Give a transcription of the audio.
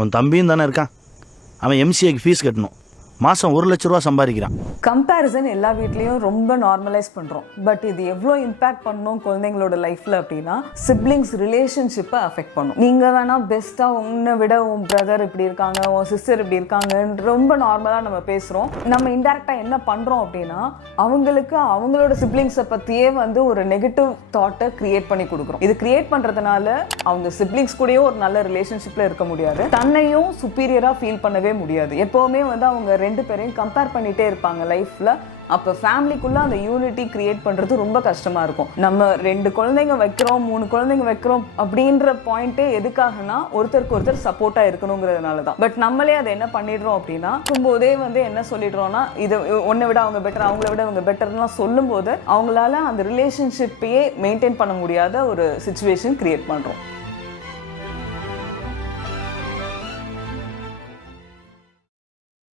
உன் தம்பியும் தானே இருக்கான், அவன் எம்சிஏக்கு ஃபீஸ் கட்டணும், மாதம் 1 லட்ச ரூபா சம்பாதிக்கிறான். கம்பேரிசன் எல்லா வீட்லேயும் ரொம்ப நார்மலைஸ் பண்ணுறோம். பட் இது எவ்வளோ இம்பேக்ட் பண்ணணும் குழந்தைங்களோட லைஃப்பில் அப்படின்னா சிப்ளிங்ஸ் ரிலேஷன்ஷிப்பை அஃபெக்ட் பண்ணும். நீங்கள் வேணால் பெஸ்ட்டாக உன்னை விட உன் பிரதர் இப்படி இருக்காங்க, உன் சிஸ்டர் இப்படி இருக்காங்கன்னு ரொம்ப நார்மலாக நம்ம பேசுகிறோம். நம்ம இன்டெரக்டாக என்ன பண்ணுறோம் அப்படின்னா அவங்களுக்கு அவங்களோட சிப்ளிங்ஸை பற்றியே ஒரு நெகட்டிவ் தாட்டை க்ரியேட் பண்ணி கொடுக்குறோம். இது க்ரியேட் பண்ணுறதுனால அவங்க சிப்ளிங்ஸ் கூடயே ஒரு நல்ல ரிலேஷன்ஷிப்பில் இருக்க முடியாது, தன்னையும் சுப்பீரியராக ஃபீல் பண்ணவே முடியாது. எப்போவுமே அவங்க 2 பேரையும் கம்பேர் பண்ணிகிட்டே இருப்பாங்க லைஃப்பில். அப்போ ஃபேமிலிக்குள்ளே அந்த யூனிட்டி கிரியேட் பண்ணுறது ரொம்ப கஷ்டமாக இருக்கும். நம்ம 2 குழந்தைங்க வைக்கிறோம், 3 குழந்தைங்க வைக்கிறோம் அப்படின்ற பாயிண்ட்டே எதுக்காகனா ஒருத்தருக்கு ஒருத்தர் சப்போர்ட்டாக இருக்கணுங்கிறதுனால தான். பட் நம்மளே அதை என்ன பண்ணிடுறோம் அப்படின்னா இருக்கும்போதே என்ன சொல்லிடுறோம்னா இது ஒன்றை விட அவங்க பெட்டர், அவங்கள விட அவங்க பெட்டர்லாம் சொல்லும்போது அவங்களால அந்த ரிலேஷன்ஷிப்பையே மெயின்டைன் பண்ண முடியாத ஒரு சுச்சுவேஷன் கிரியேட் பண்ணுறோம்.